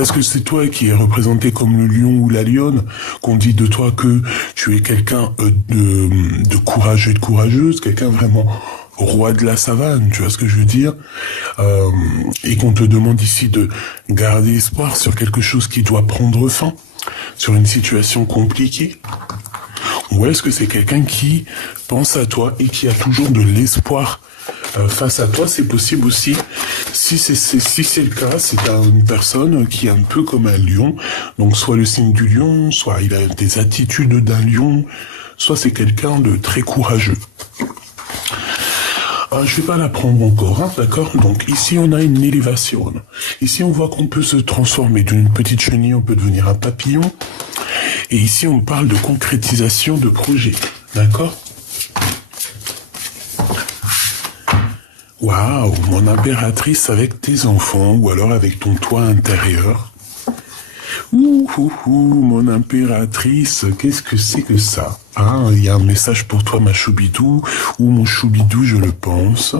Est-ce que c'est toi qui es représenté comme le lion ou la lionne, qu'on dit de toi que tu es quelqu'un de courageux et de courageuse, quelqu'un vraiment roi de la savane, tu vois ce que je veux dire, et qu'on te demande ici de garder espoir sur quelque chose qui doit prendre fin, sur une situation compliquée? Ou est-ce que c'est quelqu'un qui pense à toi et qui a toujours de l'espoir face à toi? C'est possible aussi. Si c'est le cas, c'est une personne qui est un peu comme un lion, donc soit le signe du lion, soit il a des attitudes d'un lion, soit c'est quelqu'un de très courageux. Je vais pas la prendre encore, hein, d'accord? Donc ici on a une élévation. Ici on voit qu'on peut se transformer d'une petite chenille, on peut devenir un papillon. Et ici on parle de concrétisation de projet, d'accord? Waouh, mon impératrice avec tes enfants, ou alors avec ton toit intérieur. Mon impératrice, qu'est-ce que c'est que ça? Ah, il y a un message pour toi, ma choubidou, ou mon choubidou, je le pense.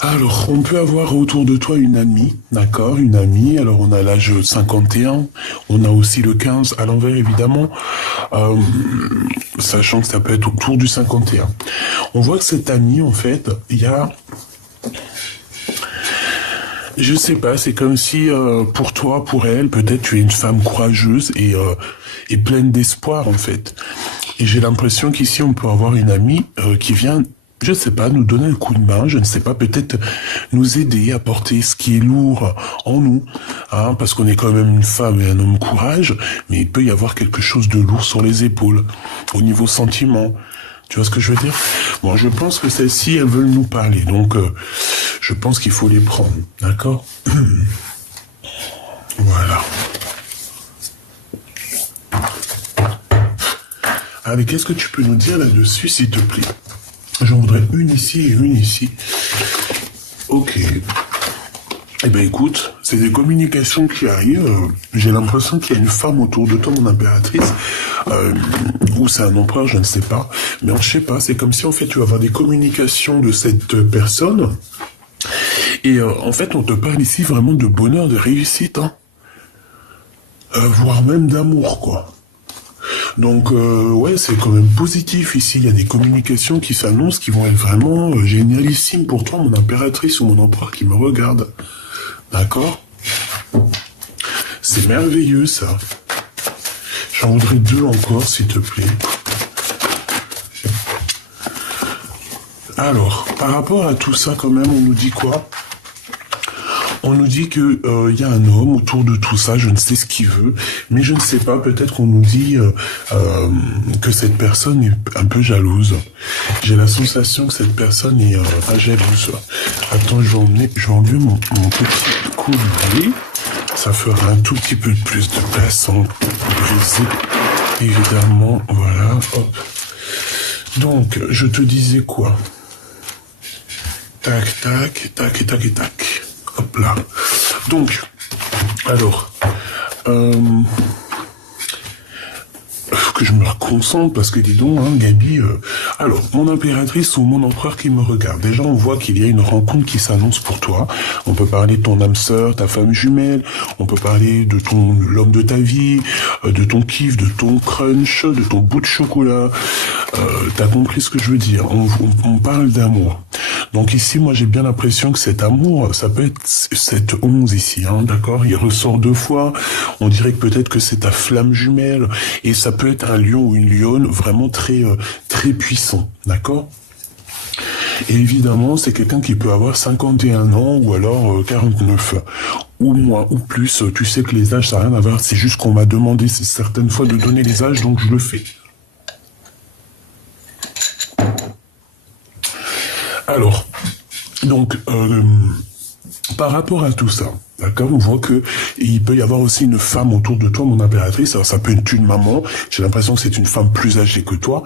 Alors, on peut avoir autour de toi une amie, d'accord, une amie. Alors, on a l'âge 51, on a aussi le 15 à l'envers, évidemment, sachant que ça peut être autour du 51. On voit que cette amie, en fait, il y a... Je sais pas, c'est comme si pour toi, pour elle, peut-être tu es une femme courageuse et pleine d'espoir en fait. Et j'ai l'impression qu'ici on peut avoir une amie qui vient, je sais pas, nous donner un coup de main, je ne sais pas, peut-être nous aider à porter ce qui est lourd en nous, hein, parce qu'on est quand même une femme et un homme courage, mais il peut y avoir quelque chose de lourd sur les épaules, au niveau sentiment. Tu vois ce que je veux dire? Bon, je pense que celles-ci, elles veulent nous parler, donc je pense qu'il faut les prendre, d'accord? Voilà. Allez, qu'est-ce que tu peux nous dire là-dessus, s'il te plaît? J'en voudrais une ici et une ici. Ok. Eh ben écoute, c'est des communications qui arrivent. J'ai l'impression qu'il y a une femme autour de toi, mon impératrice, ou c'est un empereur, je ne sais pas. Mais je sais pas, c'est comme si en fait tu vas avoir des communications de cette personne. Et en fait, on te parle ici vraiment de bonheur, de réussite, hein. Voire même d'amour, quoi. Donc, ouais, c'est quand même positif ici. Il y a des communications qui s'annoncent qui vont être vraiment génialissimes pour toi, mon impératrice ou mon empereur qui me regarde. D'accord? C'est merveilleux, ça. J'en voudrais deux encore, s'il te plaît. Alors, par rapport à tout ça, quand même, on nous dit quoi? On nous dit que y a un homme autour de tout ça, je ne sais ce qu'il veut, mais je ne sais pas, peut-être qu'on nous dit que cette personne est un peu jalouse. J'ai la sensation que cette personne est pas jalouse. Attends, je vais enlever mon petit collier. Ça fera un tout petit peu plus de place sans briser, évidemment. Voilà, hop. Donc, je te disais quoi? Tac, tac, tac, tac, et tac. Hop là. Donc, alors, que je me reconcentre parce que dis donc, hein, Gabi, alors, mon impératrice ou mon empereur qui me regarde. Déjà, on voit qu'il y a une rencontre qui s'annonce pour toi. On peut parler de ton âme sœur, ta femme jumelle. On peut parler de l'homme de ta vie, de ton kiff, de ton crunch, de ton bout de chocolat. T'as compris ce que je veux dire? On parle d'amour. Donc ici, moi, j'ai bien l'impression que cet amour, ça peut être cette 11 ici, hein, d'accord? Il ressort deux fois. On dirait que peut-être que c'est ta flamme jumelle. Et ça peut être un lion ou une lionne vraiment très, très puissant, d'accord? Et évidemment, c'est quelqu'un qui peut avoir 51 ans ou alors 49 ou moins ou plus. Tu sais que les âges, ça n'a rien à voir. C'est juste qu'on m'a demandé certaines fois de donner les âges, donc je le fais. Alors, donc, par rapport à tout ça, d'accord, on voit que il peut y avoir aussi une femme autour de toi, mon impératrice. Alors ça peut être une maman, j'ai l'impression que c'est une femme plus âgée que toi.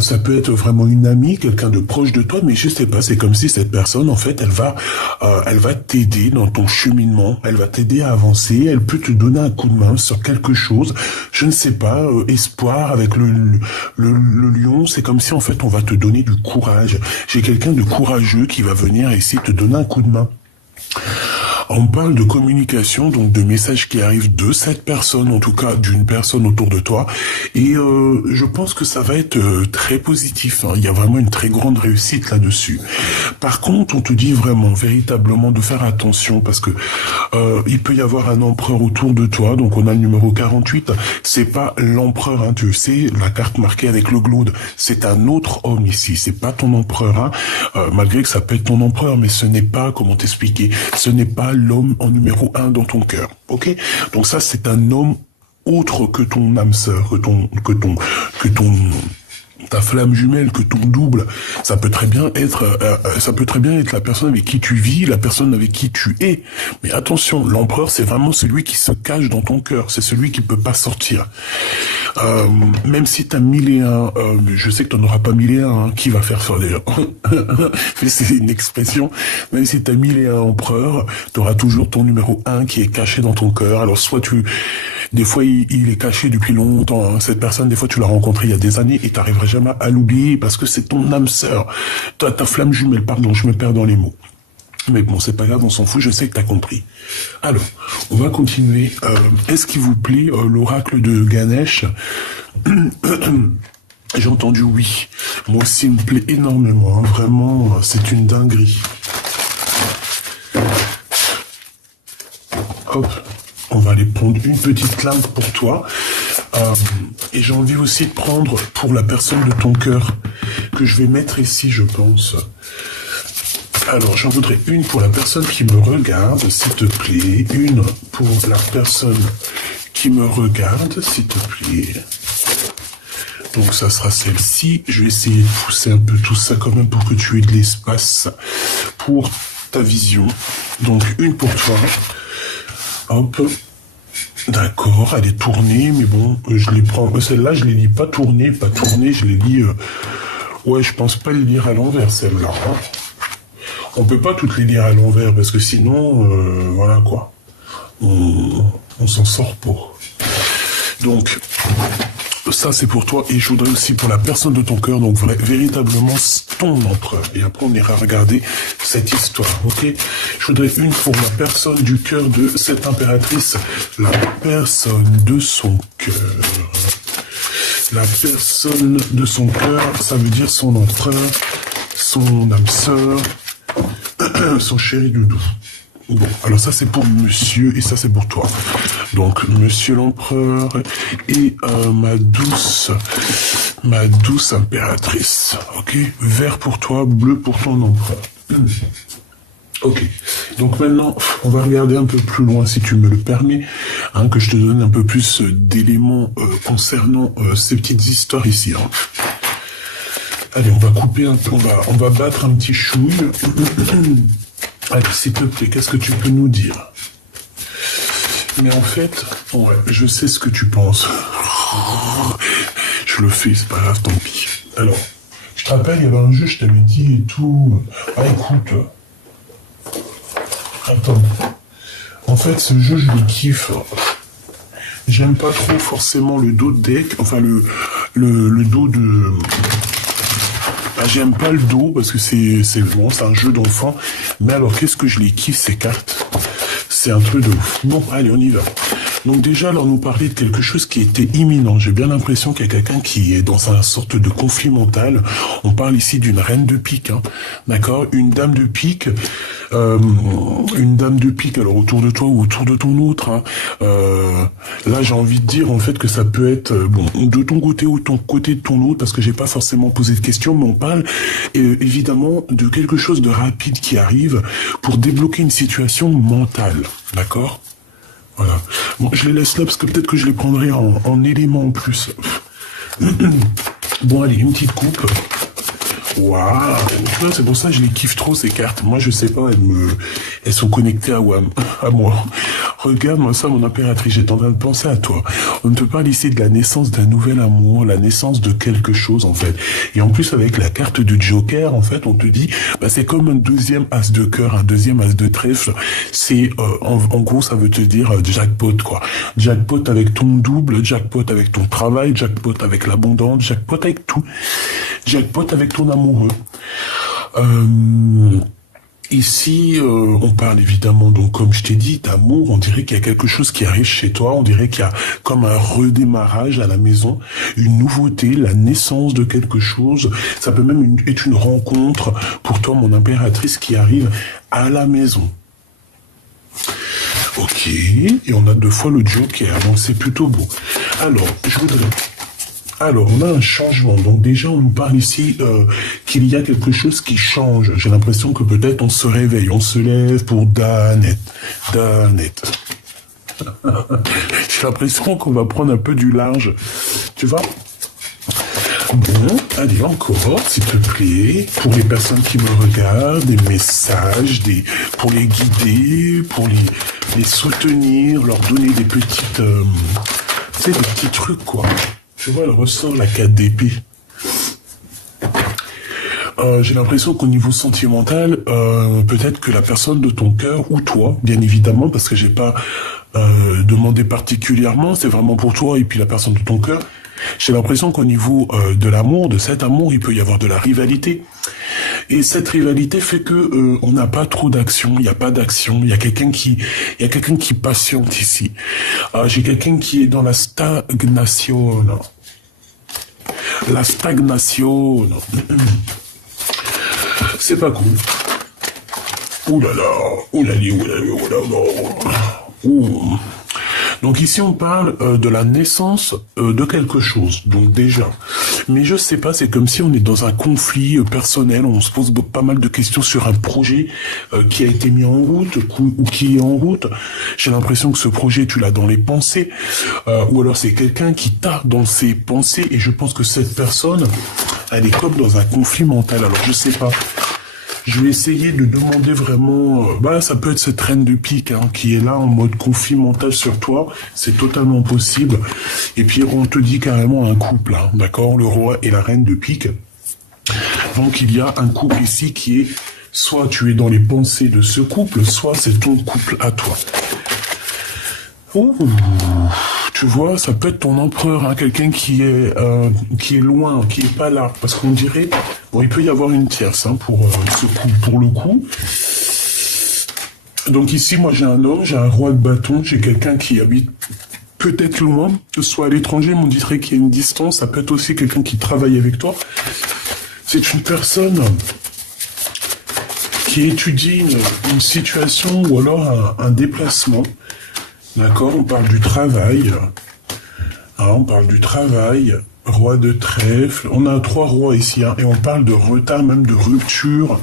Ça peut être vraiment une amie, quelqu'un de proche de toi, mais je sais pas, c'est comme si cette personne, en fait, elle va t'aider dans ton cheminement, elle va t'aider à avancer, elle peut te donner un coup de main sur quelque chose, je ne sais pas, espoir avec le lion, c'est comme si, en fait, on va te donner du courage. J'ai quelqu'un de courageux qui va venir ici te donner un coup de main. On parle de communication, donc de messages qui arrivent de cette personne, en tout cas d'une personne autour de toi. Et je pense que ça va être très positif. Hein. Il y a vraiment une très grande réussite là-dessus. Par contre, on te dit vraiment, véritablement, de faire attention parce que il peut y avoir un empereur autour de toi. Donc on a le numéro 48. C'est pas l'empereur, hein, tu sais, la carte marquée avec le glaude. C'est un autre homme ici. C'est pas ton empereur, hein. Malgré que ça peut être ton empereur, mais ce n'est pas, comment t'expliquer, ce n'est pas l'homme en numéro 1 dans ton cœur. Ok? Donc ça, c'est un homme autre que ton âme sœur, que ta flamme jumelle, que ton double, ça peut très bien être la personne avec qui tu vis, la personne avec qui tu es. Mais attention, l'empereur, c'est vraiment celui qui se cache dans ton cœur, c'est celui qui peut pas sortir. Même si t'as 1001, je sais que t'en auras pas 1001, hein, qui va faire ça d'ailleurs. Mais c'est une expression. Même si t'as 1001 empereurs, t'auras toujours ton numéro 1 qui est caché dans ton cœur. Alors soit des fois il est caché depuis longtemps, hein. Cette personne, des fois tu l'as rencontré il y a des années et t'arriveras jamais à l'oublier parce que c'est ton âme sœur, ta flamme jumelle, pardon, je me perds dans les mots. Mais bon, c'est pas grave, on s'en fout, je sais que t'as compris. Alors, on va continuer. Est-ce qu'il vous plaît, l'oracle de Ganesh? J'ai entendu oui. Moi aussi, il me plaît énormément, hein. Vraiment, c'est une dinguerie. Hop, on va aller prendre une petite lampe pour toi. Et j'ai envie aussi de prendre pour la personne de ton cœur, que je vais mettre ici, je pense. Alors, j'en voudrais une pour la personne qui me regarde, s'il te plaît. Une pour la personne qui me regarde, s'il te plaît. Donc, ça sera celle-ci. Je vais essayer de pousser un peu tout ça quand même pour que tu aies de l'espace pour ta vision. Donc, une pour toi. Hop. D'accord, elle est tournée, mais bon, je les prends. Celle-là, je les lis pas tournée, je les lis... Ouais, je pense pas les lire à l'envers, celle-là. Hein. On peut pas toutes les lire à l'envers, parce que sinon, voilà quoi. On s'en sort pas. Donc, ça c'est pour toi, et je voudrais aussi pour la personne de ton cœur, donc véritablement ton empereur. Et après on ira regarder cette histoire, ok? Je voudrais une pour la personne du cœur de cette impératrice, la personne de son cœur. La personne de son cœur, ça veut dire son empereur, son âme sœur, son chéri doudou. Bon, alors ça c'est pour monsieur et ça c'est pour toi. Donc monsieur l'empereur et ma douce impératrice. Ok, vert pour toi, bleu pour ton empereur. Ok, donc maintenant on va regarder un peu plus loin si tu me le permets, hein, que je te donne un peu plus d'éléments concernant ces petites histoires ici. Hein. Allez, on va couper un peu, on va battre un petit chouille. Allez, s'il te plaît, qu'est-ce que tu peux nous dire? Mais en fait, ouais, je sais ce que tu penses. Je le fais, c'est pas grave, tant pis. Alors, je te rappelle, il y avait un jeu, je t'avais dit et tout. Ah, écoute. Attends. En fait, ce jeu, je le kiffe. J'aime pas trop forcément le dos de deck, enfin le dos de... Ah, j'aime pas le dos parce que c'est bon, c'est un jeu d'enfant. Mais alors, qu'est-ce que je les kiffe, ces cartes? C'est un truc de ouf. Bon, allez, on y va. Donc déjà, alors nous parler de quelque chose qui était imminent. J'ai bien l'impression qu'il y a quelqu'un qui est dans une sorte de conflit mental. On parle ici d'une reine de pique, hein, d'accord? Une dame de pique, alors autour de toi ou autour de ton autre. Hein. Là, j'ai envie de dire en fait que ça peut être bon de ton côté ou ton côté de ton autre, parce que j'ai pas forcément posé de questions, mais on parle évidemment de quelque chose de rapide qui arrive pour débloquer une situation mentale, d'accord? Voilà. Bon, je les laisse là parce que peut-être que je les prendrai en éléments en plus. Bon, allez, une petite coupe. Waouh! C'est pour ça que je les kiffe trop, ces cartes. Moi, je sais pas, elles sont connectées à moi. Regarde-moi ça, mon impératrice, j'étais en train de penser à toi. On te parle ici de la naissance d'un nouvel amour, la naissance de quelque chose, en fait. Et en plus, avec la carte du Joker, en fait, on te dit, bah, c'est comme un deuxième as de cœur, un deuxième as de trèfle. C'est, en gros, ça veut te dire jackpot, quoi. Jackpot avec ton double, jackpot avec ton travail, jackpot avec l'abondance, jackpot avec tout. Jackpot avec ton amoureux. Ici, on parle évidemment, donc comme je t'ai dit, d'amour, on dirait qu'il y a quelque chose qui arrive chez toi, on dirait qu'il y a comme un redémarrage à la maison, une nouveauté, la naissance de quelque chose, ça peut même être une rencontre pour toi, mon impératrice, qui arrive à la maison. Ok, et on a 2 fois le Joker, donc c'est plutôt beau. Alors, on a un changement. Donc déjà, on nous parle ici qu'il y a quelque chose qui change. J'ai l'impression que peut-être on se réveille, on se lève pour Danette. J'ai l'impression qu'on va prendre un peu du large. Tu vois? Bon, allez, encore, s'il te plaît, pour les personnes qui me regardent, des messages, pour les guider, pour les soutenir, leur donner des petites... tu sais, des petits trucs, quoi. Tu vois, elle ressort la 4 d'épée. J'ai l'impression qu'au niveau sentimental, peut-être que la personne de ton cœur, ou toi, bien évidemment, parce que j'ai pas demandé particulièrement, c'est vraiment pour toi et puis la personne de ton cœur, j'ai l'impression qu'au niveau de l'amour, de cet amour, il peut y avoir de la rivalité. Et cette rivalité fait que on n'a pas trop d'action, il n'y a pas d'action, il y a quelqu'un qui patiente ici. J'ai quelqu'un qui est dans la stagnation. La stagnation. C'est pas cool. Ouh là là, ouh là là, ouh là là, ouh là là. Ouh. Donc ici on parle de la naissance de quelque chose, donc déjà. Mais je sais pas, c'est comme si on est dans un conflit personnel, on se pose pas mal de questions sur un projet qui a été mis en route ou qui est en route. J'ai l'impression que ce projet tu l'as dans les pensées, ou alors c'est quelqu'un qui t'a dans ses pensées et je pense que cette personne, elle est comme dans un conflit mental. Alors je sais pas. Je vais essayer de demander vraiment... ça peut être cette reine de pique qui est là en mode conflit mental sur toi. C'est totalement possible. Et puis on te dit carrément un couple, d'accord? Le roi et la reine de pique. Donc il y a un couple ici qui est... Soit tu es dans les pensées de ce couple, soit c'est ton couple à toi. Oh, tu vois, ça peut être ton empereur, quelqu'un qui est loin, qui est pas là, parce qu'on dirait, bon, il peut y avoir une tierce pour ce coup, pour le coup. Donc ici, moi, j'ai un homme, j'ai un roi de bâton, j'ai quelqu'un qui habite peut-être loin, que ce soit à l'étranger, mais on dirait qu'il y a une distance. Ça peut être aussi quelqu'un qui travaille avec toi. C'est une personne qui étudie une situation ou alors un déplacement. D'accord, on parle du travail. On parle du travail. Roi de trèfle. On a 3 rois ici, et on parle de retard, même de rupture.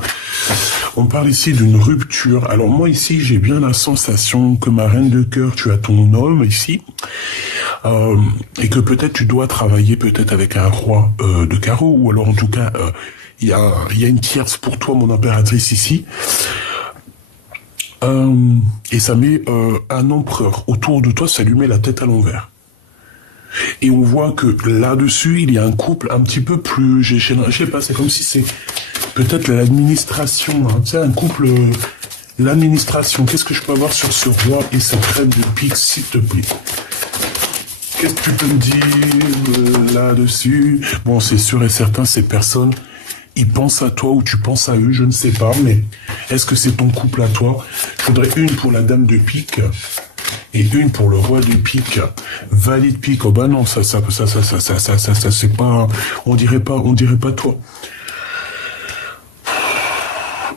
On parle ici d'une rupture. Alors moi ici, j'ai bien la sensation que ma reine de cœur, tu as ton homme ici, et que peut-être tu dois travailler peut-être avec un roi de carreau, ou alors en tout cas, il y a une tierce pour toi, mon impératrice ici. Et ça met un empereur autour de toi, ça lui met la tête à l'envers. Et on voit que là-dessus, il y a un couple un petit peu plus... Je sais pas, c'est comme si c'est peut-être l'administration, tu sais, un couple... L'administration, qu'est-ce que je peux avoir sur ce roi et cette reine de pique, s'il te plaît? Qu'est-ce que tu peux me dire là-dessus? Bon, c'est sûr et certain, ces personnes... Ils pensent à toi ou tu penses à eux, je ne sais pas, mais est-ce que c'est ton couple à toi? Il faudrait une pour la dame de pique et une pour le roi de pique. Valide pique, oh bah non, ça c'est pas, on dirait pas toi.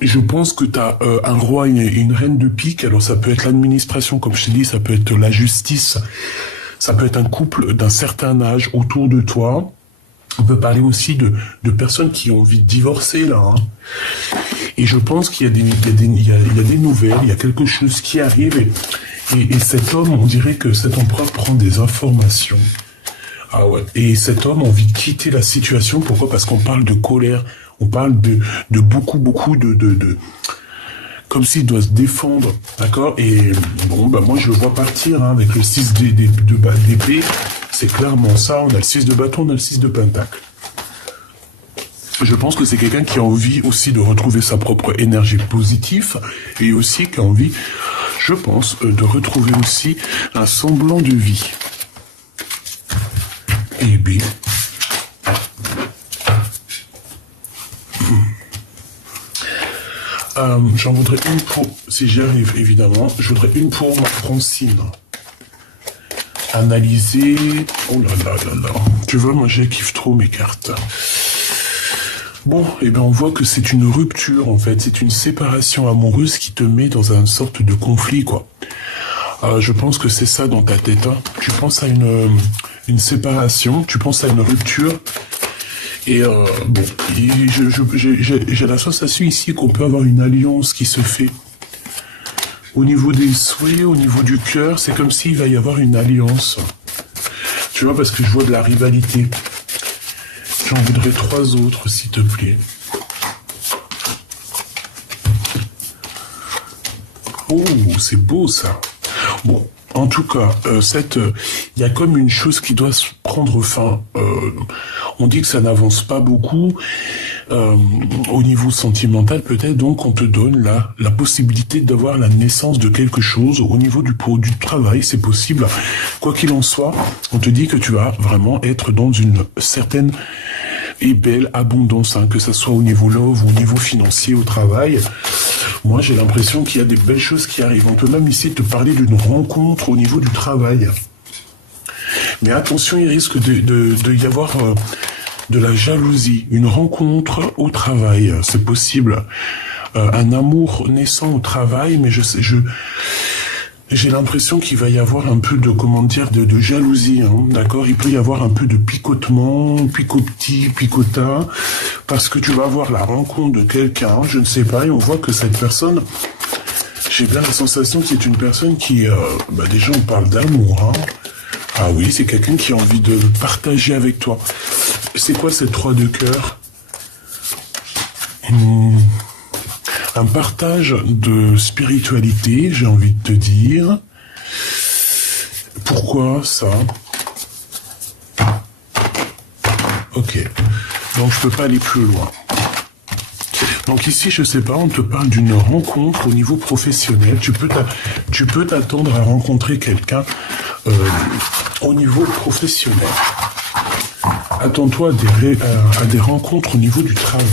Je pense que tu as un roi et une reine de pique, alors ça peut être l'administration, comme je t'ai dit, ça peut être la justice, ça peut être un couple d'un certain âge autour de toi. On peut parler aussi de personnes qui ont envie de divorcer, là. Et je pense qu'il y a des nouvelles, il y a quelque chose qui arrive. Et cet homme, on dirait que cet empereur prend des informations. Ah ouais. Et cet homme a envie de quitter la situation. Pourquoi? Parce qu'on parle de colère. On parle de beaucoup de comme s'il doit se défendre. D'accord? Et bon, moi, je le vois partir, avec le 6 d'épée. C'est clairement ça, on a le 6 de bâton, on a le 6 de pentacle. Je pense que c'est quelqu'un qui a envie aussi de retrouver sa propre énergie positive et aussi qui a envie, je pense, de retrouver aussi un semblant de vie. Et bien... J'en voudrais une pour, si j'y arrive évidemment, je voudrais une pour ma Francine. Analyser, oh là là là là, tu vois, moi je kiffe trop mes cartes. Bon, et ben on voit que c'est une rupture en fait, c'est une séparation amoureuse qui te met dans une sorte de conflit quoi. Je pense que c'est ça dans ta tête, hein. Tu penses à une séparation, tu penses à une rupture, et bon, j'ai la sensation ici qu'on peut avoir une alliance qui se fait. Au niveau des souhaits, au niveau du cœur, c'est comme s'il va y avoir une alliance. Tu vois, parce que je vois de la rivalité. J'en voudrais 3 autres, s'il te plaît. Oh, c'est beau ça. Bon, en tout cas, il y a comme une chose qui doit se prendre fin. On dit que ça n'avance pas beaucoup au niveau sentimental, peut-être. Donc, on te donne la possibilité d'avoir la naissance de quelque chose au niveau du travail. C'est possible. Quoi qu'il en soit, on te dit que tu vas vraiment être dans une certaine et belle abondance, hein, que ça soit au niveau love ou au niveau financier, au travail. Moi, j'ai l'impression qu'il y a des belles choses qui arrivent. On peut même ici te parler d'une rencontre au niveau du travail. Mais attention, il risque de y avoir de la jalousie. Une rencontre au travail, c'est possible. Un amour naissant au travail, mais j'ai l'impression qu'il va y avoir un peu de, comment dire, de jalousie, hein, d'accord? Il peut y avoir un peu de picotement, picota, parce que tu vas avoir la rencontre de quelqu'un, je ne sais pas, et on voit que cette personne, j'ai bien la sensation que c'est une personne qui, déjà on parle d'amour, hein. Ah oui, c'est quelqu'un qui a envie de partager avec toi. C'est quoi cette 3 de cœur? Un partage de spiritualité, j'ai envie de te dire. Pourquoi ça? Ok. Donc je peux pas aller plus loin. Donc ici, je sais pas, on te parle d'une rencontre au niveau professionnel. Tu peux t'attendre à rencontrer quelqu'un au niveau professionnel. Attends-toi à des rencontres au niveau du travail.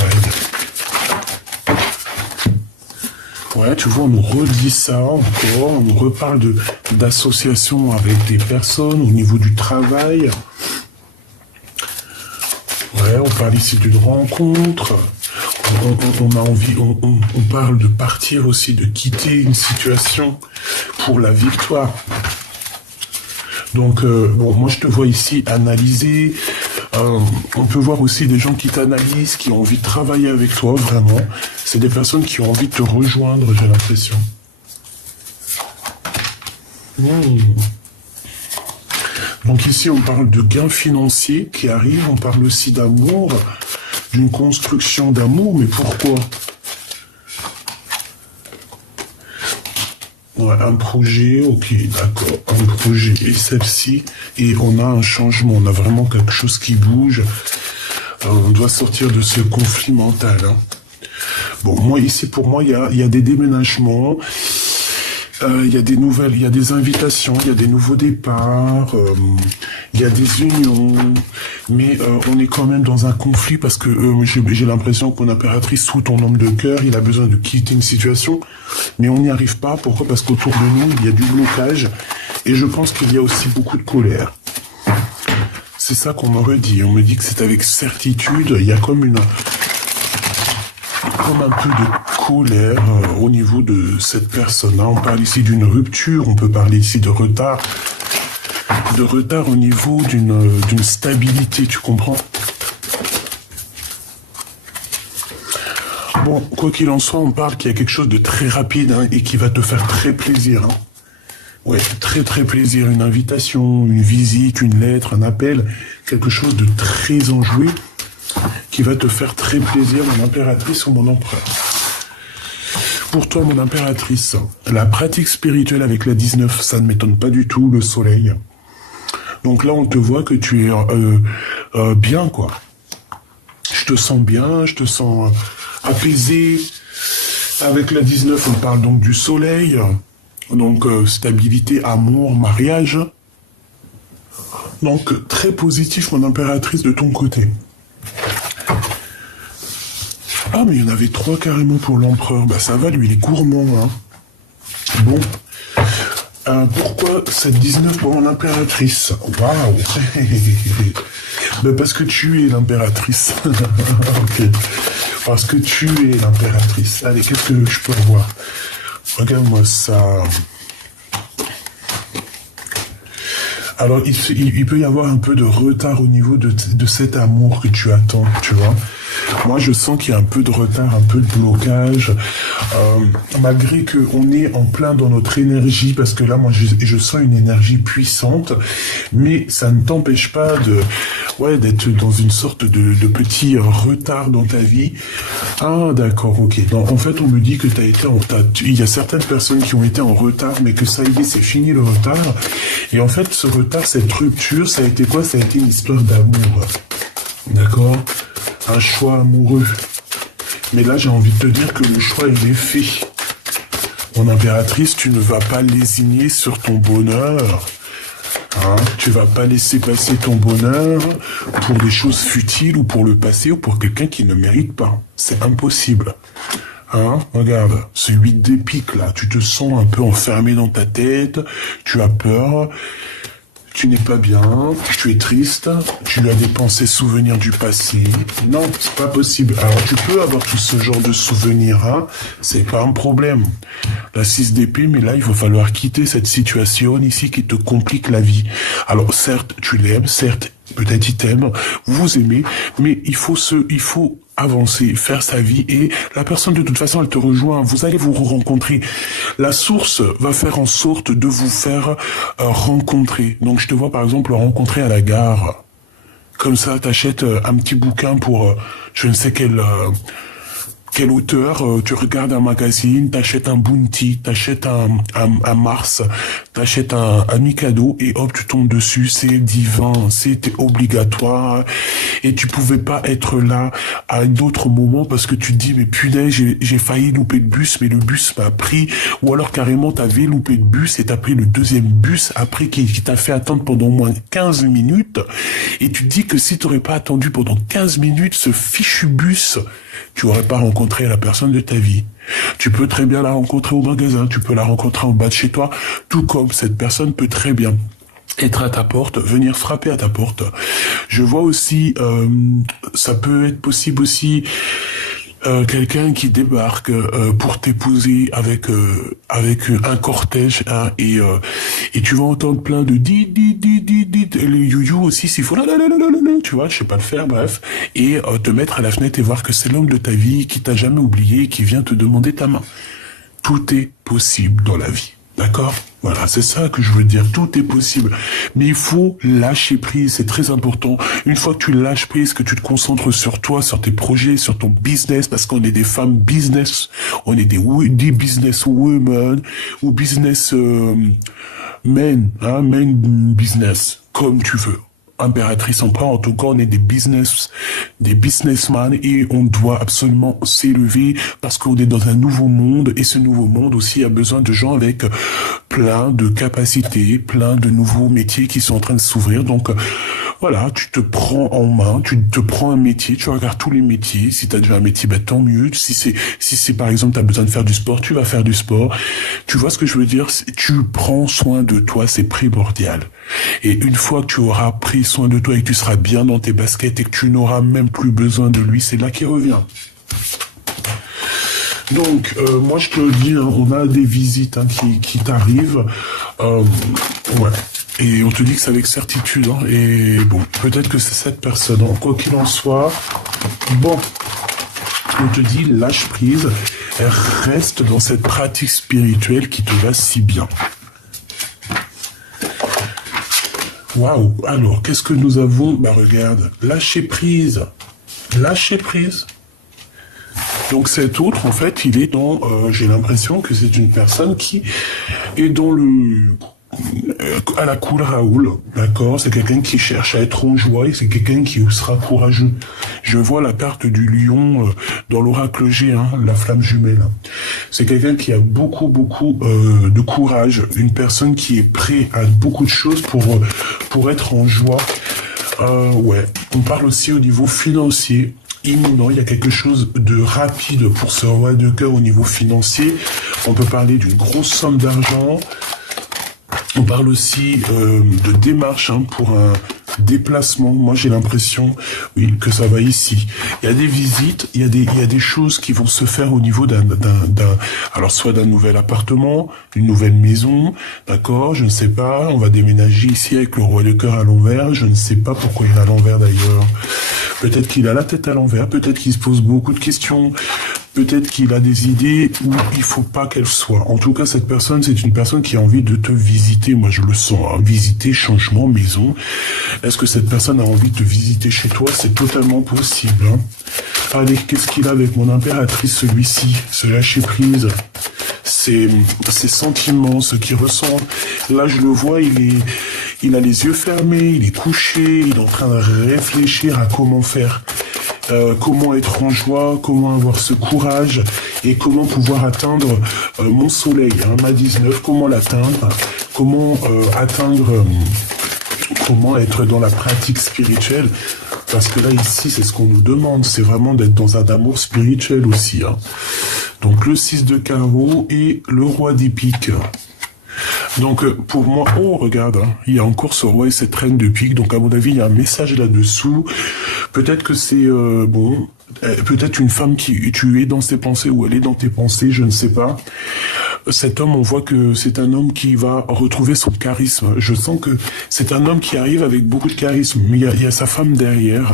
Ouais, tu vois, on nous redit ça encore, on nous reparle d'associations avec des personnes au niveau du travail. Ouais, on parle ici d'une rencontre. On a envie, on parle de partir aussi, de quitter une situation pour la victoire. Donc, bon, moi je te vois ici analyser. On peut voir aussi des gens qui t'analysent, qui ont envie de travailler avec toi, vraiment. C'est des personnes qui ont envie de te rejoindre, j'ai l'impression. Donc ici, on parle de gains financiers qui arrivent. On parle aussi d'amour, d'une construction d'amour. Mais pourquoi? Ouais, un projet, ok, d'accord, un projet, et celle-ci, et on a un changement, on a vraiment quelque chose qui bouge, on doit sortir de ce conflit mental, hein. Bon, moi, ici, pour moi, il y a des déménagements, il y a des nouvelles, il y a des invitations, il y a des nouveaux départs, il y a des unions, mais on est quand même dans un conflit parce que j'ai l'impression que mon impératrice, sous ton homme de cœur, il a besoin de quitter une situation, mais on n'y arrive pas. Pourquoi? Parce qu'autour de nous, il y a du blocage, et je pense qu'il y a aussi beaucoup de colère. C'est ça qu'on me redit. On me dit que c'est avec certitude, il y a comme un peu de colère au niveau de cette personne. On parle ici d'une rupture, on peut parler ici de retard au niveau d'une stabilité, tu comprends? Bon, quoi qu'il en soit, on parle qu'il y a quelque chose de très rapide, hein, et qui va te faire très plaisir, hein. Ouais, très très plaisir, une invitation, une visite, une lettre, un appel, quelque chose de très enjoué qui va te faire très plaisir, mon impératrice ou mon empereur. Pour toi, mon impératrice, la pratique spirituelle avec la 19, ça ne m'étonne pas du tout, le soleil. Donc là, on te voit que tu es bien, quoi. Je te sens bien, je te sens apaisé. Avec la 19, on parle donc du soleil. Donc, stabilité, amour, mariage. Donc, très positif, mon impératrice, de ton côté. Ah, mais il y en avait 3 carrément pour l'empereur. Bah ça va, lui, il est gourmand, hein. Bon. Pourquoi cette 19 pour l'impératrice? Waouh. Ben parce que tu es l'impératrice. Ok. Parce que tu es l'impératrice. Allez, qu'est-ce que je peux voir? Regarde-moi ça. Alors, il peut y avoir un peu de retard au niveau de cet amour que tu attends, tu vois. Moi, je sens qu'il y a un peu de retard, un peu de blocage, malgré qu'on est en plein dans notre énergie, parce que là, moi, je sens une énergie puissante, mais ça ne t'empêche pas d'être dans une sorte de petit retard dans ta vie. Ah, d'accord, ok. Donc, en fait, on me dit que il y a certaines personnes qui ont été en retard, mais que ça y est, c'est fini le retard. Et en fait, ce retard, cette rupture, ça a été quoi? Ça a été une histoire d'amour. D'accord? Un choix amoureux. Mais là, j'ai envie de te dire que le choix, il est fait. Mon impératrice, tu ne vas pas lésigner sur ton bonheur. Hein? Tu vas pas laisser passer ton bonheur pour des choses futiles ou pour le passé ou pour quelqu'un qui ne mérite pas. C'est impossible. Hein? Regarde, ce 8 d'épique là, tu te sens un peu enfermé dans ta tête, tu as peur, tu n'es pas bien, tu es triste, tu as des pensées souvenirs du passé. Non, c'est pas possible. Alors tu peux avoir tout ce genre de souvenirs, hein, c'est pas un problème. La 6 d'épée, mais là il va falloir quitter cette situation ici qui te complique la vie. Alors certes, tu l'aimes, certes, peut-être il t'aime, vous aimez, mais il faut avancer, faire sa vie, et la personne de toute façon elle te rejoint, vous allez vous rencontrer. La source va faire en sorte de vous faire rencontrer. Donc je te vois par exemple rencontrer à la gare. Comme ça, t'achètes un petit bouquin pour je ne sais quel auteur, tu regardes un magazine, t'achètes un Bounty, t'achètes un Mars, t'achètes un Mikado et hop, tu tombes dessus, c'est divin, c'était obligatoire et tu pouvais pas être là à d'autres moments parce que tu te dis mais punaise, j'ai failli louper le bus, mais le bus m'a pris, ou alors carrément t'avais loupé le bus et t'as pris le deuxième bus après qui t'a fait attendre pendant au moins 15 minutes et tu te dis que si t'aurais pas attendu pendant 15 minutes ce fichu bus, tu aurais pas rencontré la personne de ta vie. Tu peux très bien la rencontrer au magasin, tu peux la rencontrer en bas de chez toi, tout comme cette personne peut très bien être à ta porte, venir frapper à ta porte. Je vois aussi, ça peut être possible aussi, quelqu'un qui débarque pour t'épouser avec un cortège, hein, et tu vas entendre plein de dit le you aussi s'il faut tu vois, je sais pas le faire, bref, et te mettre à la fenêtre et voir que c'est l'homme de ta vie qui t'a jamais oublié, qui vient te demander ta main. Tout est possible dans la vie. D'accord? Voilà, c'est ça que je veux dire. Tout est possible. Mais il faut lâcher prise, c'est très important. Une fois que tu lâches prise, que tu te concentres sur toi, sur tes projets, sur ton business, parce qu'on est des femmes business, on est des business women ou business men, hein, men business, comme tu veux. Impératrice en pas, en tout cas on est des businessmen et on doit absolument s'élever parce qu'on est dans un nouveau monde et ce nouveau monde aussi a besoin de gens avec plein de capacités, plein de nouveaux métiers qui sont en train de s'ouvrir. Donc voilà, tu te prends en main, tu te prends un métier, tu regardes tous les métiers. Si tu as déjà un métier, bah, tant mieux. Si c'est par exemple tu as besoin de faire du sport, tu vas faire du sport. Tu vois ce que je veux dire? Tu prends soin de toi, c'est primordial. Et une fois que tu auras pris soin de toi et que tu seras bien dans tes baskets et que tu n'auras même plus besoin de lui, c'est là qu'il revient. Donc, moi je te le dis, hein, on a des visites hein, qui t'arrivent. Ouais. Et on te dit que c'est avec certitude. Hein, et bon, peut-être que c'est cette personne. Hein, quoi qu'il en soit, bon, on te dit lâche prise. Reste dans cette pratique spirituelle qui te va si bien. Waouh, alors, qu'est-ce que nous avons? Bah regarde, lâcher prise. Lâcher prise. Donc cet autre, en fait, il est dans... j'ai l'impression que c'est une personne qui est dans à la cool Raoul, d'accord? C'est quelqu'un qui cherche à être en joie et c'est quelqu'un qui sera courageux. Je vois la carte du lion dans l'oracle G, hein, la flamme jumelle. C'est quelqu'un qui a beaucoup de courage, une personne qui est prêt à beaucoup de choses pour être en joie. Ouais, on parle aussi au niveau financier. imminent, il y a quelque chose de rapide pour ce roi de cœur au niveau financier. On peut parler d'une grosse somme d'argent. On parle aussi de démarche pour un déplacement. Moi, j'ai l'impression, oui, que ça va ici. Il y a des visites, il y a des choses qui vont se faire au niveau alors soit d'un nouvel appartement, une nouvelle maison, d'accord, je ne sais pas. On va déménager ici avec le roi de cœur à l'envers. Je ne sais pas pourquoi il est à l'envers d'ailleurs. Peut-être qu'il a la tête à l'envers, peut-être qu'il se pose beaucoup de questions. Peut-être qu'il a des idées où il faut pas qu'elle soit. En tout cas, cette personne, c'est une personne qui a envie de te visiter. Moi, je le sens. Visiter, changement, maison. Est-ce que cette personne a envie de te visiter chez toi? C'est totalement possible. Allez, qu'est-ce qu'il a avec mon impératrice, celui-ci? Ce lâcher prise. Ses sentiments, ce qu'il ressent. Là, je le vois, il a les yeux fermés, il est couché, il est en train de réfléchir à comment faire. Comment être en joie, comment avoir ce courage et comment pouvoir atteindre mon soleil, ma 19, comment l'atteindre, comment comment être dans la pratique spirituelle, parce que là ici c'est ce qu'on nous demande, c'est vraiment d'être dans un amour spirituel aussi. Donc le 6 de carreau et le roi d'épique. Donc pour moi, oh regarde, il y a encore ce roi et cette reine de pique, donc à mon avis il y a un message là-dessous. Peut-être que c'est peut-être une femme qui tu es dans ses pensées ou elle est dans tes pensées, je ne sais pas. Cet homme, on voit que c'est un homme qui va retrouver son charisme. Je sens que c'est un homme qui arrive avec beaucoup de charisme, mais il y a sa femme derrière.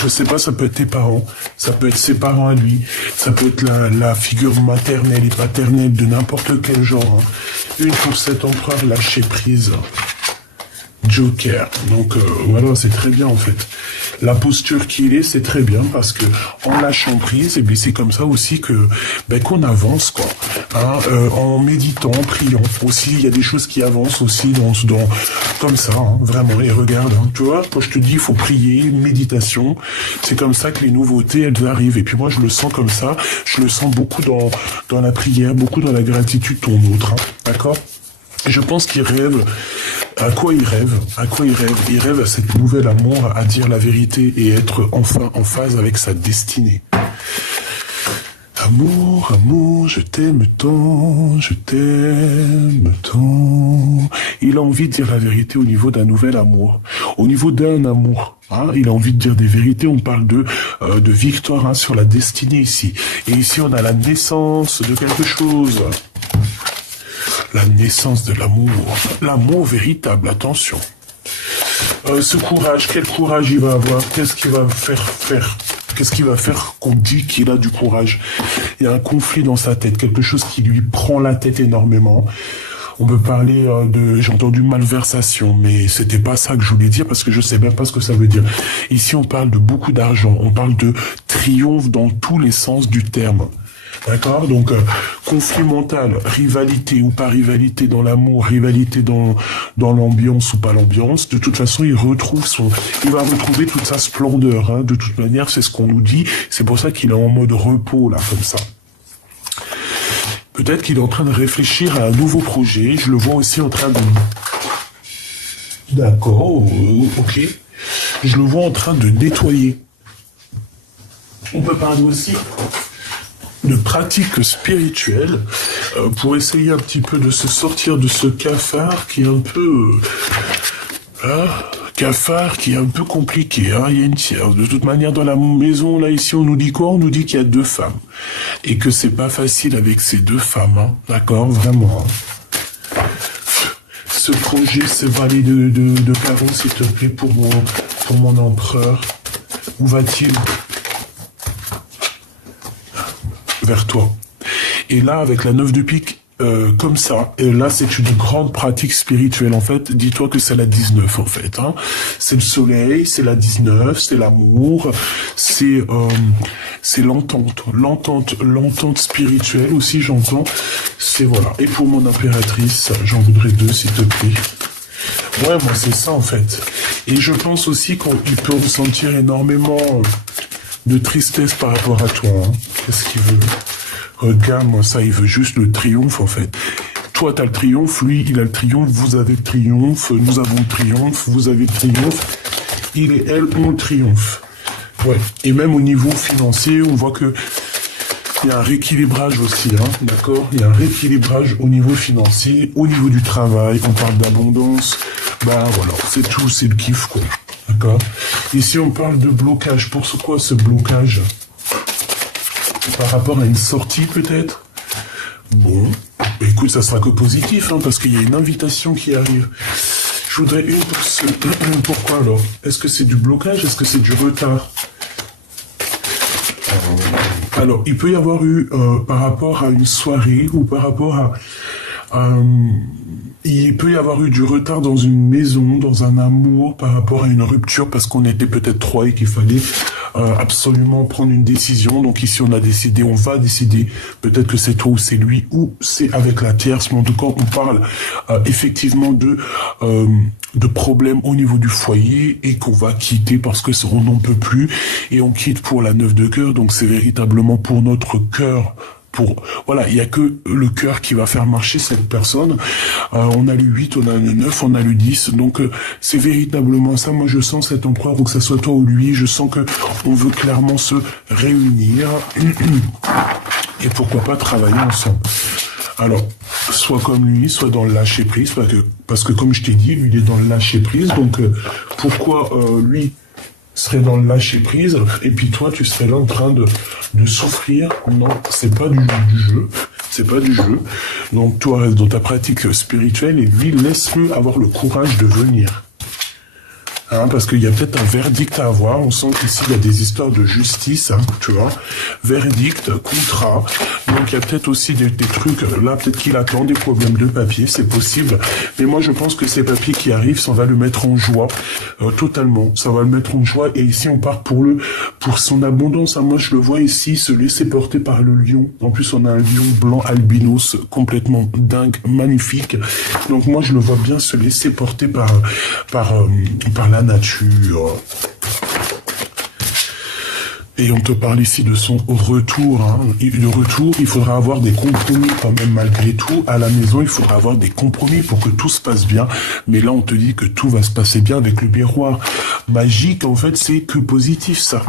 Je sais pas, ça peut être tes parents, ça peut être ses parents à lui, ça peut être la figure maternelle et paternelle de n'importe quel genre. Une pour cet empereur, lâcher prise. Joker. Donc voilà, c'est très bien en fait. La posture qu'il est, c'est très bien parce que en lâchant prise, et bien c'est comme ça aussi que qu'on avance quoi. En méditant, en priant. Aussi, il y a des choses qui avancent aussi dans comme ça, vraiment. Et regarde, tu vois, quand je te dis, il faut prier, méditation, c'est comme ça que les nouveautés elles arrivent. Et puis moi, je le sens comme ça. Je le sens beaucoup dans la prière, beaucoup dans la gratitude, ton autre, d'accord. Je pense qu'il rêve. À quoi il rêve? Il rêve à cette nouvelle amour, à dire la vérité et être enfin en phase avec sa destinée. Amour, amour, je t'aime tant, je t'aime tant. Il a envie de dire la vérité au niveau d'un nouvel amour, au niveau d'un amour. Il a envie de dire des vérités, on parle de victoire sur la destinée ici. Et ici, on a la naissance de quelque chose. La naissance de l'amour véritable, attention. Ce courage, quel courage il va avoir? Qu'est-ce qu'il va faire? Qu'est-ce qu'il va faire qu'on dit qu'il a du courage? Il y a un conflit dans sa tête, quelque chose qui lui prend la tête énormément. On peut parler j'ai entendu malversation, mais c'était pas ça que je voulais dire parce que je sais même pas ce que ça veut dire. Ici, on parle de beaucoup d'argent, on parle de triomphe dans tous les sens du terme. D'accord, donc conflit mental, rivalité ou pas rivalité dans l'amour, rivalité dans l'ambiance ou pas l'ambiance. De toute façon, il va retrouver toute sa splendeur. De toute manière, c'est ce qu'on nous dit. C'est pour ça qu'il est en mode repos là, comme ça. Peut-être qu'il est en train de réfléchir à un nouveau projet. Je le vois aussi en train de. D'accord, ok. Je le vois en train de nettoyer. On peut parler aussi de pratiques spirituelles pour essayer un petit peu de se sortir de ce cafard qui est un peu compliqué. Il y a une tierce. De toute manière, dans la maison, là, ici, on nous dit quoi? On nous dit qu'il y a 2 femmes. Et que c'est pas facile avec ces 2 femmes. D'accord? Vraiment. Ce projet, ce valet de carreau, s'il te plaît, pour mon empereur. Où va-t-il? Vers toi. Et là, avec la 9 de pique, comme ça, et là, c'est une grande pratique spirituelle, en fait. Dis-toi que c'est la 19, en fait. C'est le soleil, c'est la 19, c'est l'amour, c'est l'entente spirituelle aussi, j'entends. C'est voilà. Et pour mon impératrice, j'en voudrais 2, s'il te plaît. Ouais, moi, c'est ça, en fait. Et je pense aussi qu'il peut ressentir énormément de tristesse par rapport à toi. Qu'est-ce qu'il veut? Regarde-moi ça, il veut juste le triomphe en fait. Toi t'as le triomphe, lui il a le triomphe, vous avez le triomphe, nous avons le triomphe, vous avez le triomphe. il et elle ont le triomphe. Ouais. Et même au niveau financier, on voit que il y a un rééquilibrage aussi, hein, d'accord? Il y a un rééquilibrage au niveau financier, au niveau du travail, on parle d'abondance, bah voilà, c'est tout, c'est le kiff, quoi, d'accord? Ici, on parle de blocage. Pourquoi ce blocage? Par rapport à une sortie, peut-être? Bon, écoute, ça sera que positif, hein, parce qu'il y a une invitation qui arrive. Je voudrais une pour ce... Pourquoi, alors? Est-ce que c'est du blocage? Est-ce que c'est du retard? Alors, il peut y avoir eu, par rapport à une soirée ou par rapport à il peut y avoir eu du retard dans une maison, dans un amour, par rapport à une rupture, parce qu'on était peut-être trois et qu'il fallait absolument prendre une décision. Donc ici, on a décidé, on va décider. Peut-être que c'est toi ou c'est lui ou c'est avec la tierce, mais en tout cas, on parle effectivement de problèmes au niveau du foyer et qu'on va quitter parce que on n'en peut plus et on quitte pour la 9 de cœur. Donc c'est véritablement pour notre cœur. Voilà, il n'y a que le cœur qui va faire marcher cette personne. On a le 8, on a le 9, on a le 10. Donc, c'est véritablement ça. Moi, je sens cet empereur, ou que ça soit toi ou lui, je sens que on veut clairement se réunir. Et pourquoi pas travailler ensemble. Alors, soit comme lui, soit dans le lâcher-prise. Parce que comme je t'ai dit, lui, il est dans le lâcher-prise. Donc, pourquoi lui serait dans le lâcher prise et puis toi tu serais là en train de souffrir? Non, c'est pas du jeu, c'est pas du jeu. Donc toi reste dans ta pratique spirituelle et lui laisse-le avoir le courage de venir. Hein, parce qu'il y a peut-être un verdict à avoir. On sent qu'ici il y a des histoires de justice, hein, tu vois. Verdict, contrat. Donc il y a peut-être aussi des trucs. Là, peut-être qu'il attend des problèmes de papier, c'est possible. Mais moi, je pense que ces papiers qui arrivent, ça va le mettre en joie, totalement. Ça va le mettre en joie. Et ici, on part pour son abondance. Hein. Moi, je le vois ici se laisser porter par le lion. En plus, on a un lion blanc albinos complètement dingue, magnifique. Donc moi, je le vois bien se laisser porter par la nature. Et on te parle ici de son retour. Hein. Le retour, il faudra avoir des compromis quand même malgré tout. À la maison, il faudra avoir des compromis pour que tout se passe bien. Mais là, on te dit que tout va se passer bien avec le miroir magique. En fait, c'est que positif, ça.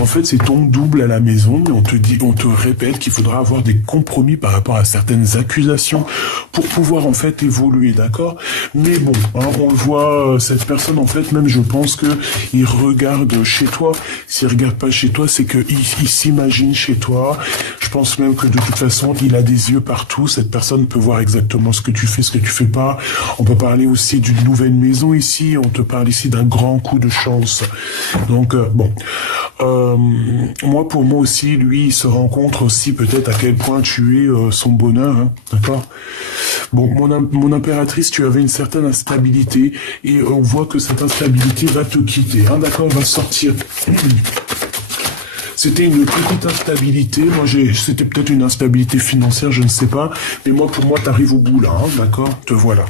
En fait, c'est ton double à la maison. Et on te répète qu'il faudra avoir des compromis par rapport à certaines accusations pour pouvoir, en fait, évoluer, d'accord? Mais bon, hein, on le voit, cette personne, en fait, même je pense que il regarde chez toi. S'il regarde pas chez toi, c'est qu'il s'imagine chez toi. Je pense même que de toute façon, il a des yeux partout. Cette personne peut voir exactement ce que tu fais, ce que tu fais pas. On peut parler aussi d'une nouvelle maison ici. On te parle ici d'un grand coup de chance. Donc, bon. Moi, pour moi aussi, lui, il se rencontre aussi peut-être à quel point tu es son bonheur. Hein, d'accord? Bon, mon impératrice, tu avais une certaine instabilité et on voit que cette instabilité va te quitter. Hein, d'accord? Va sortir. C'était une petite instabilité. Moi, c'était peut-être une instabilité financière, je ne sais pas. Mais moi, pour moi, tu arrives au bout là, hein, d'accord? Te voilà.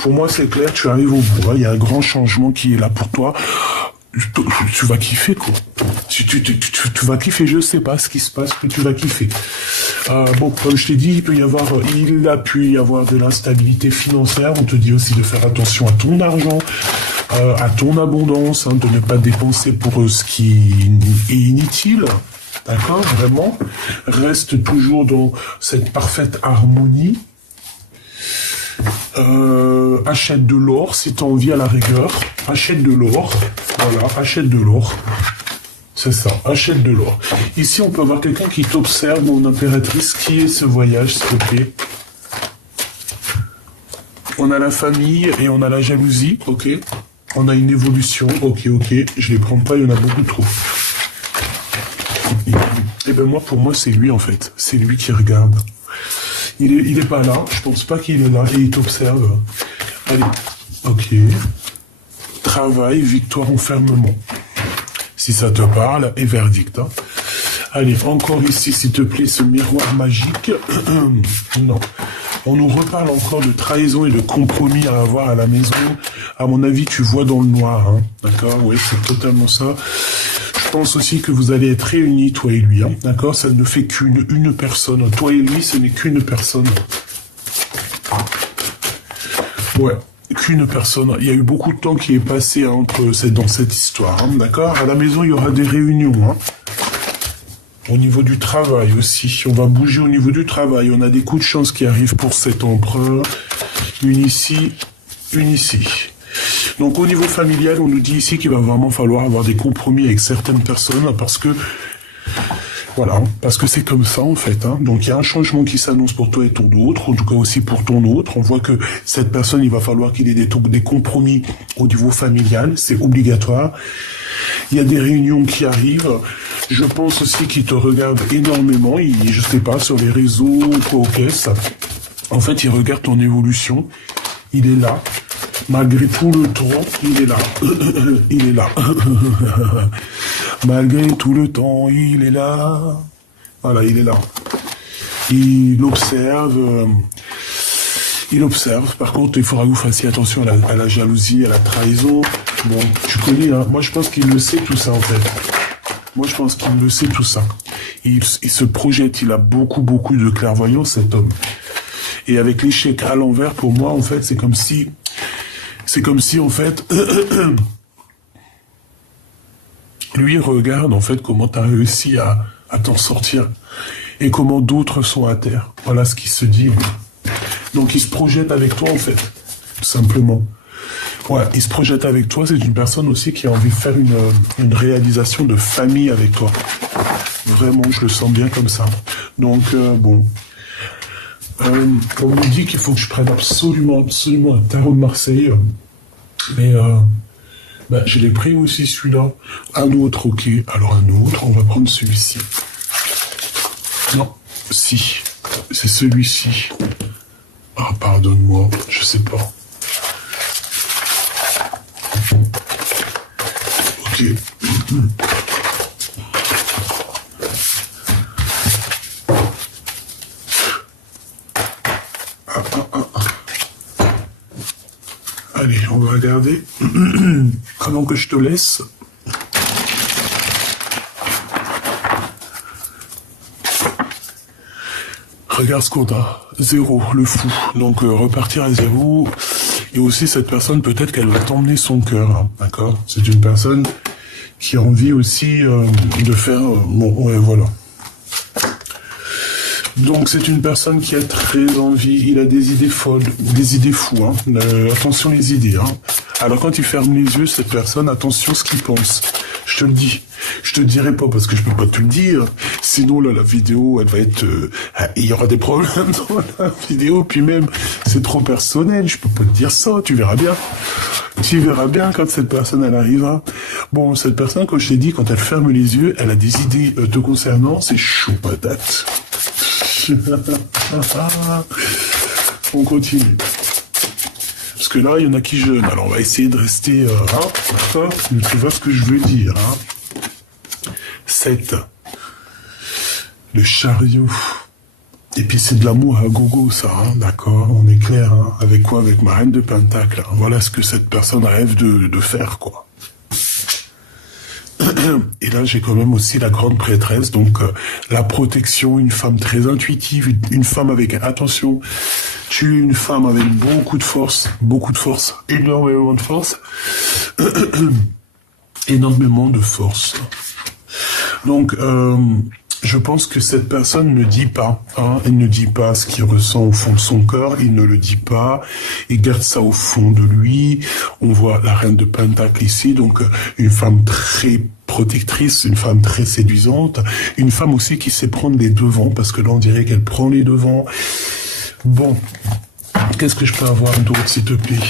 Pour moi, c'est clair, tu arrives au bout. Il y a un grand changement qui est là pour toi. Tu vas kiffer, quoi. Tu vas kiffer, je sais pas ce qui se passe, mais tu vas kiffer. Bon, comme je t'ai dit, il a pu y avoir de l'instabilité financière. On te dit aussi de faire attention à ton argent, à ton abondance, hein, de ne pas dépenser pour ce qui est inutile. D'accord, vraiment. Reste toujours dans cette parfaite harmonie. Achète de l'or si tu as envie à la rigueur. Achète de l'or. Voilà, achète de l'or. C'est ça, achète de l'or. Ici, on peut avoir quelqu'un qui t'observe, mon impératrice. Qui est ce voyage, s'il te plaît? On a la famille et on a la jalousie, ok. On a une évolution, ok. Je les prends pas, il y en a beaucoup trop. Et ben moi, pour moi, c'est lui en fait. C'est lui qui regarde. Il est pas là, je pense pas qu'il est là, et il t'observe. Allez, ok. Travail, victoire, enfermement. Si ça te parle, et verdict. Hein. Allez, encore ici, s'il te plaît, ce miroir magique. Non. On nous reparle encore de trahison et de compromis à avoir à la maison. À mon avis, tu vois dans le noir. Hein. D'accord? Oui, c'est totalement ça. Je pense aussi que vous allez être réunis, toi et lui. Hein. D'accord? Ça ne fait qu'une personne. Toi et lui, ce n'est qu'une personne. Ouais. qu'une personne. Il y a eu beaucoup de temps qui est passé dans cette histoire, hein, d'accord? À la maison, il y aura des réunions, hein. Au niveau du travail aussi, on va bouger au niveau du travail. On a des coups de chance qui arrivent pour cet empereur. Une ici, une ici. Donc au niveau familial, on nous dit ici qu'il va vraiment falloir avoir des compromis avec certaines personnes parce que voilà, parce que c'est comme ça en fait. Hein. Donc il y a un changement qui s'annonce pour toi et ton autre, en tout cas aussi pour ton autre. On voit que cette personne, il va falloir qu'il ait des compromis au niveau familial, c'est obligatoire. Il y a des réunions qui arrivent. Je pense aussi qu'il te regarde énormément. Je sais pas, sur les réseaux, quoi au caisse. En fait, il regarde ton évolution. Il est là. Malgré tout le temps, il est là. Il est là. Malgré tout le temps, il est là. Voilà, il est là. Il observe. Il observe. Par contre, il faudra que vous fassiez attention à la jalousie, à la trahison. Bon, tu connais, hein. Moi, je pense qu'il le sait tout ça, en fait. Moi, je pense qu'il le sait tout ça. Il se projette. Il a beaucoup de clairvoyance, cet homme. Et avec l'échec à l'envers, pour moi, en fait, c'est comme si, en fait, lui regarde, en fait, comment tu as réussi à t'en sortir et comment d'autres sont à terre. Voilà ce qu'il se dit. Donc, il se projette avec toi, en fait, tout simplement. Ouais, il se projette avec toi. C'est une personne aussi qui a envie de faire une réalisation de famille avec toi. Vraiment, je le sens bien comme ça. Donc, bon... on me dit qu'il faut que je prenne absolument un tarot de Marseille. Mais je l'ai pris aussi celui-là. Un autre, ok. Alors un autre, on va prendre celui-ci. Non, si. C'est celui-ci. Ah, pardonne-moi, je sais pas. Ok. Allez, on va regarder. Comment que je te laisse? Regarde ce qu'on a. 0, le fou. Donc, repartir à 0. Et aussi, cette personne, peut-être qu'elle va t'emmener son cœur. Hein, d'accord? C'est une personne qui a envie aussi de faire... bon, ouais, voilà. Donc c'est une personne qui a très envie, il a des idées folles, des idées fous, hein. Attention les idées, hein. Alors quand il ferme les yeux, cette personne, attention ce qu'il pense. Je te le dis. Je te dirai pas parce que je peux pas te le dire. Sinon là, la vidéo, elle va être... il y aura des problèmes dans la vidéo, puis même, c'est trop personnel, je peux pas te dire ça, tu verras bien. Tu verras bien quand cette personne, elle arrivera. Bon, cette personne, comme je t'ai dit, quand elle ferme les yeux, elle a des idées te concernant, c'est chaud patate. On continue. Parce que là, il y en a qui jeûnent. Alors, on va essayer de rester... d'accord. Tu vois ce que je veux dire. Hein. 7. Le chariot. Et puis, c'est de l'amour à gogo, ça. Hein, d'accord. On est clair. Hein. Avec quoi? Avec ma reine de Pentacle. Hein. Voilà ce que cette personne rêve de faire, quoi. Et là, j'ai quand même aussi la grande prêtresse, donc la protection, une femme très intuitive, une femme avec attention. Tu es une femme avec beaucoup de force, énormément de force, énormément de force. Donc, je pense que cette personne ne dit pas, hein, elle ne dit pas ce qu'il ressent au fond de son corps, il ne le dit pas, il garde ça au fond de lui. On voit la reine de Pentacle ici, donc une femme très protectrice, une femme très séduisante, une femme aussi qui sait prendre les devants, parce que là on dirait qu'elle prend les devants. Bon, qu'est-ce que je peux avoir d'autre, s'il te plaît?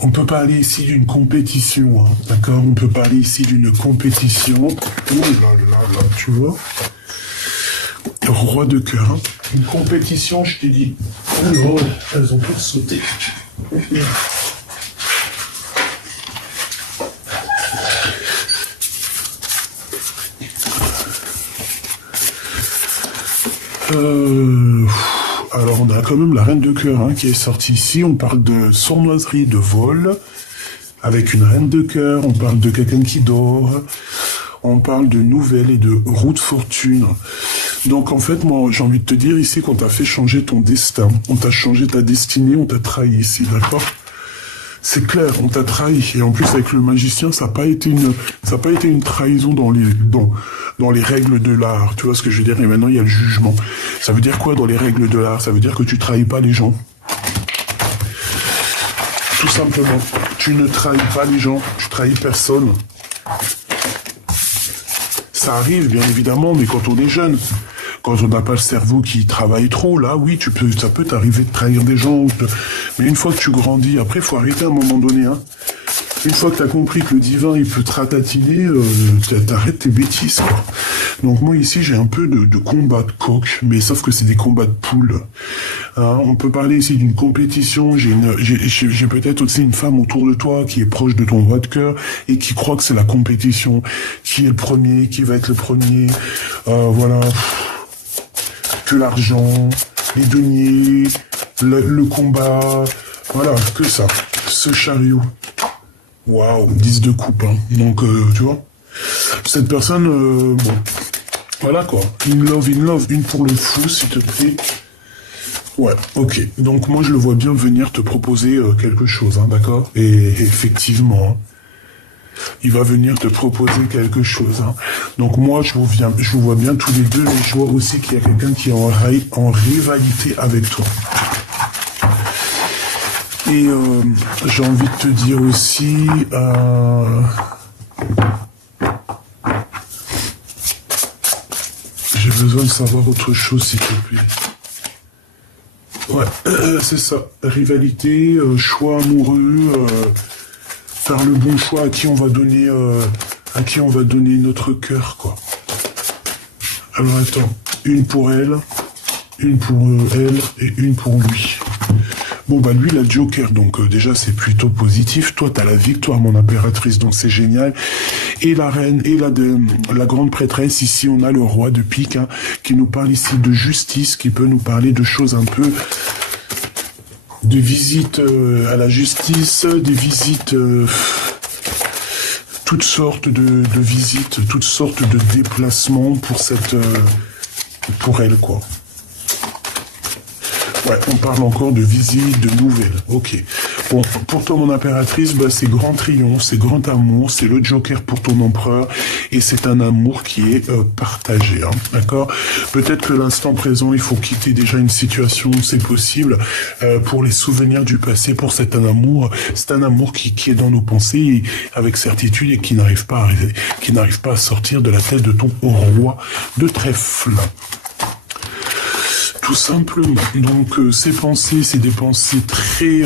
On peut parler ici d'une compétition, hein, d'accord? On peut parler ici d'une compétition. Oh là là là, tu vois? Roi de cœur. Hein. Une compétition, je t'ai dit. Oh, elles ont toutes sauté. Alors on a quand même la reine de cœur hein, qui est sortie ici, on parle de sournoiserie, de vol, avec une reine de cœur, on parle de quelqu'un qui dort, on parle de nouvelles et de roue de fortune. Donc en fait, moi, j'ai envie de te dire ici qu'on t'a fait changer ton destin. On t'a changé ta destinée, on t'a trahi ici, d'accord? C'est clair, on t'a trahi. Et en plus, avec le magicien, ça n'a pas été une trahison dans les règles de l'art. Tu vois ce que je veux dire? Et maintenant, il y a le jugement. Ça veut dire quoi dans les règles de l'art? Ça veut dire que tu trahis pas les gens. Tout simplement. Tu ne trahis pas les gens. Tu trahis personne. Ça arrive, bien évidemment, mais quand on est jeune, quand on n'a pas le cerveau qui travaille trop, là, oui, ça peut t'arriver de trahir des gens. Mais une fois que tu grandis, après, il faut arrêter à un moment donné. Hein. Une fois que tu as compris que le divin, il peut te ratatiner, t'arrêtes tes bêtises, quoi. Donc moi, ici, j'ai un peu de combat de coq, mais sauf que c'est des combats de poules. Hein, on peut parler ici d'une compétition. J'ai peut-être aussi une femme autour de toi qui est proche de ton roi de cœur et qui croit que c'est la compétition. Qui est le premier, qui va être le premier. Voilà. Que l'argent, les deniers, le combat, voilà, que ça. Ce chariot. Waouh, 10 de coupe, hein. Donc, tu vois, cette personne, bon, voilà quoi. In love, une pour le fou, s'il te plaît. Ouais, ok. Donc moi, je le vois bien venir te proposer quelque chose, hein, d'accord? Et effectivement, hein, il va venir te proposer quelque chose. Hein. Donc moi, je vous vois bien tous les deux, mais je vois aussi qu'il y a quelqu'un qui est en rivalité avec toi. Et j'ai envie de te dire aussi... j'ai besoin de savoir autre chose, s'il te plaît. Ouais, c'est ça. Rivalité, choix amoureux... faire le bon choix à qui on va donner notre cœur, quoi. Alors attends, une pour elle, une pour elle et une pour lui. Bon bah lui, il a le Joker, donc déjà c'est plutôt positif. Toi t'as la victoire, mon impératrice, donc c'est génial. Et la reine et la grande prêtresse, ici on a le roi de pique, hein, qui nous parle ici de justice, qui peut nous parler de choses un peu... de visites à la justice, des visites, toutes sortes de visites, toutes sortes de déplacements pour elle, quoi. Ouais, on parle encore de visites, de nouvelles, ok. Bon, pour toi, mon impératrice, bah, c'est grand triomphe, c'est grand amour, c'est le Joker pour ton empereur, et c'est un amour qui est partagé, hein, d'accord? Peut-être que l'instant présent, il faut quitter déjà une situation, c'est possible, pour les souvenirs du passé, pour c'est un amour qui est dans nos pensées, avec certitude, et qui n'arrive pas à sortir de la tête de ton roi de trèfle. Tout simplement. Donc ces pensées, c'est des pensées très,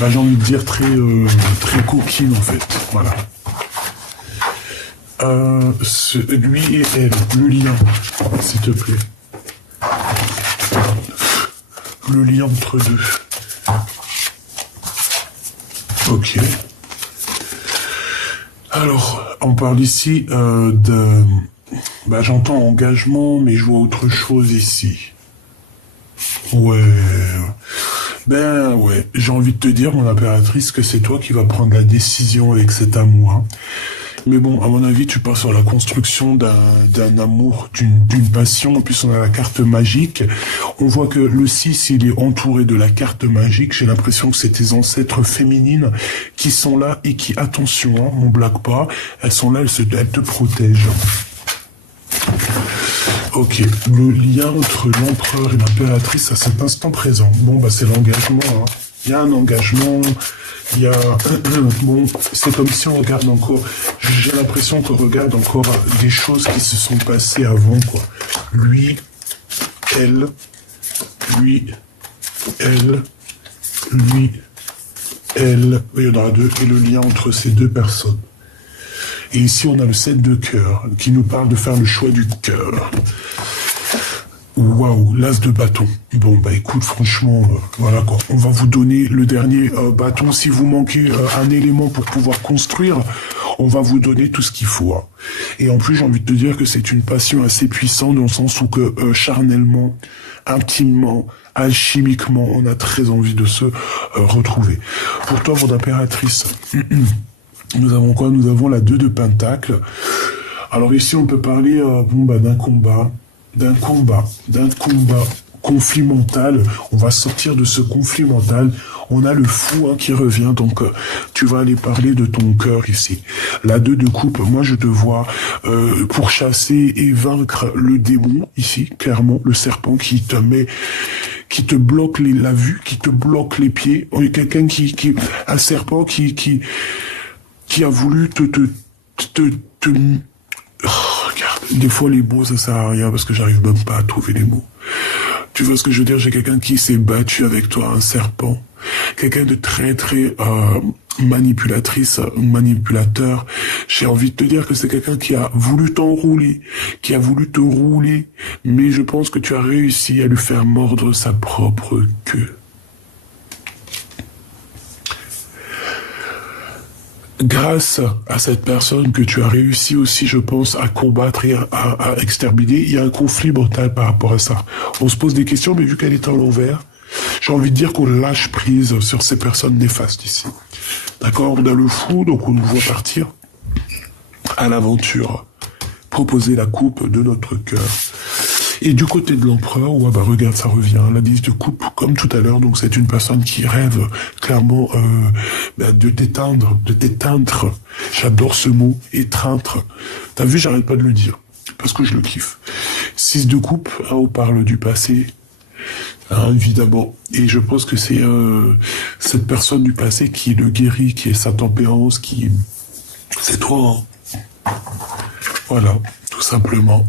j'ai envie de dire très coquines en fait. Voilà. Lui et elle, le lien, s'il te plaît. Le lien entre deux. Ok. Alors, on parle ici de... Bah, j'entends engagement, mais je vois autre chose ici. Ouais. Ben ouais, j'ai envie de te dire, mon impératrice, que c'est toi qui vas prendre la décision avec cet amour. Hein. Mais bon, à mon avis, tu pars sur la construction d'un amour, d'une passion. En plus, on a la carte magique. On voit que le 6, il est entouré de la carte magique. J'ai l'impression que c'est tes ancêtres féminines qui sont là et qui, attention, hein, on blague pas, elles sont là, elles te protègent. Ok, le lien entre l'empereur et l'impératrice à cet instant présent. Bon, bah c'est l'engagement. Hein. Il y a un engagement, il y a... Bon, c'est comme si on regarde encore... J'ai l'impression qu'on regarde encore des choses qui se sont passées avant, quoi. Lui, elle, lui, elle, lui, elle... Il y en aura deux, et le lien entre ces deux personnes. Et ici, on a le 7 de cœur, qui nous parle de faire le choix du cœur. Waouh, l'as de bâton. Bon, bah écoute, franchement, voilà quoi. On va vous donner le dernier bâton. Si vous manquez un élément pour pouvoir construire, on va vous donner tout ce qu'il faut. Hein. Et en plus, j'ai envie de te dire que c'est une passion assez puissante, dans le sens où que charnellement, intimement, alchimiquement, on a très envie de se retrouver. Pour toi, mon impératrice... Nous avons quoi? Nous avons la 2 de Pentacle. Alors ici, on peut parler d'un combat, conflit mental. On va sortir de ce conflit mental. On a le fou qui revient, donc tu vas aller parler de ton cœur ici. La 2 de coupe, moi je te vois pour chasser et vaincre le démon ici, clairement, le serpent qui te bloque la vue, qui te bloque les pieds. Quelqu'un un serpent qui a voulu Oh, regarde, des fois les mots ça sert à rien parce que j'arrive même pas à trouver les mots. Tu vois ce que je veux dire? J'ai quelqu'un qui s'est battu avec toi, un serpent. Quelqu'un de très manipulateur. J'ai envie de te dire que c'est quelqu'un qui a voulu t'enrouler, qui a voulu te rouler, mais je pense que tu as réussi à lui faire mordre sa propre queue. Grâce à cette personne que tu as réussi aussi, je pense, à combattre et à exterminer, il y a un conflit mental par rapport à ça. On se pose des questions, mais vu qu'elle est à l'envers, j'ai envie de dire qu'on lâche prise sur ces personnes néfastes ici. D'accord? On a le fou, donc on nous voit partir à l'aventure, proposer la coupe de notre cœur. Et du côté de l'empereur, regarde, ça revient, la 10 de coupe, comme tout à l'heure, donc c'est une personne qui rêve clairement de t'éteindre. J'adore ce mot, étreindre. T'as vu, j'arrête pas de le dire, parce que je le kiffe. 6 de coupe, on parle du passé, évidemment. Et je pense que c'est cette personne du passé qui le guérit, qui est sa tempérance, c'est toi. Voilà, tout simplement.